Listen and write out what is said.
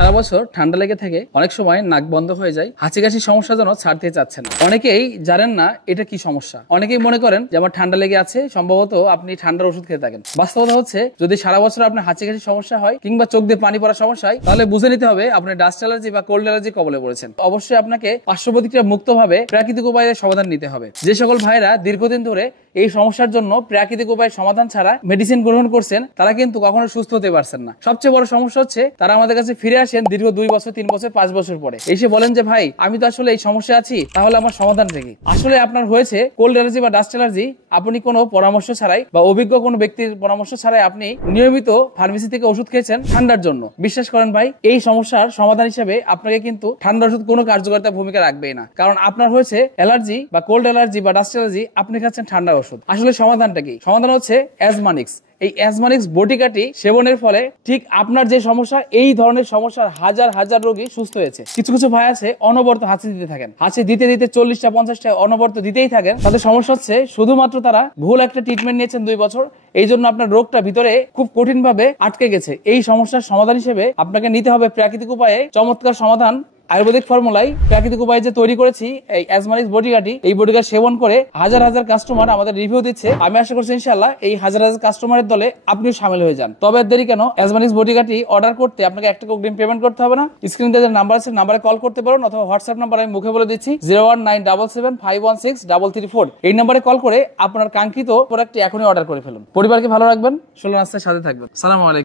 সারা বছর ঠান্ডা লেগে থাকে, অনেক সময় নাক বন্ধ হয়ে যায়, হাঁচি কাশির সমস্যা যেন ছাড়তে চাচ্ছেন না। অনেকেই জানেন না এটা কি সমস্যা। অনেকেই মনে করেন যে আমার ঠান্ডা লেগে আছে, সম্ভবত আপনি ঠান্ডার ওষুধ খেয়ে থাকেন। বাস্তবতা হচ্ছে যদি সারা বছর আপনার হাঁচি কাশির সমস্যা হয় কিংবা চোখ দিয়ে পানি পড়ার সমস্যা হয়, তাহলে বুঝে নিতে হবে আপনি ডাস্ট অ্যালার্জি বা কোল্ড অ্যালার্জি কবলে পড়েছেন। অবশ্যই আপনাকে পার্শ্ব প্রতিক্রিয়া মুক্তভাবে প্রাকৃতিক উপায়ে সমাধান নিতে হবে। যে সকল ভাইরা দীর্ঘদিন ধরে এই সমস্যার জন্য প্রাকৃতিক উপায়ে সমাধান ছাড়া মেডিসিন গ্রহণ করছেন, তারা কিন্তু কখনো সুস্থ হতে পারছেন না। সবচেয়ে বড় সমস্যা হচ্ছে তারা আমাদের কাছে ফিরে আসেন দীর্ঘ 2 বছর, 3 বছর, 5 বছর পরে। এসে বলেন যে ভাই আমি তো আসলে এই সমস্যা আছি, তাহলে আমার সমাধান কি? আসলে আপনার হয়েছে কোল্ড অ্যালার্জি বা ডাস্ট অ্যালার্জি। আপনি কোনো পরামর্শ ছাড়াই বা অভিজ্ঞ কোনো ব্যক্তির পরামর্শ ছাড়াই আপনি নিয়মিত ফার্মেসি থেকে ওষুধ খেয়েছেন ঠান্ডার জন্য। বিশ্বাস করেন ভাই, এই সমস্যার সমাধান হিসেবে আপনাকে কিন্তু ঠান্ডা ওষুধ কোনো কার্যকারিতা ভূমিকা রাখবেই না। কারণ আপনার হয়েছে অ্যালার্জি বা কোল্ড অ্যালার্জি বা ডাস্ট অ্যালার্জি, আপনি খাচ্ছেন ঠান্ডার ওষুধ। আসলে সমাধানটা কি? সমাধান হচ্ছে অ্যাজমানিক্স। এই অ্যাজমানিক্স বটিকাটি সেবনের ফলে ঠিক আপনার যে সমস্যা, এই ধরনের সমস্যার হাজার হাজার রোগী সুস্থ হয়েছে। কিছু কিছু ভাই আছে অনবরত হাঁচি দিতে থাকেন, হাঁচি দিতে দিতে 40টা 50টা অনবরত দিতেই থাকেন। তাদের সমস্যা হচ্ছে শুধুমাত্র তারা ভুল একটা ট্রিটমেন্ট নিয়েছেন 2 বছর, এই জন্য আপনার রোগটা ভিতরে খুব কঠিন ভাবে আটকে গেছে। এই সমস্যার সমাধান হিসেবে আপনাকে নিতে হবে প্রাকৃতিক উপায়ে চমৎকার সমাধান। আয়ুর্বেদিক ফর্মুলায় প্রাকৃতিক উপায়ে যে তৈরি করেছি এই অ্যাজমানিক্স বটিকাটি, এই বটিকা সেবন করে হাজার হাজার কাস্টমার আমাদের রিভিউ দিচ্ছে। আমি আশা করছি ইনশাআল্লাহ এই হাজার হাজার কাস্টমারের দলে আপনিও শামিল হয়ে যান। তবে দেরি কেন? অ্যাজমানিক্স বটিকাটি অর্ডার করতে আপনাকে 1 টাকা অগ্রিম পেমেন্ট করতে হবে না। স্ক্রিনে যে নাম্বার আছে নাম্বারে কল করতে পারেন, অথবা হোয়াটসঅ্যাপ নাম্বার আমি মুখে বলে দিচ্ছি 01977516334। এই নাম্বারে কল করে আপনার কাঙ্ক্ষিত প্রোডাক্টটি এখনই অর্ডার করে ফেলুন। পরিবারকে ভালো রাখবেন, ষোলো রাস্তার সাথে থাকবেন। সালামু আলাইকুম।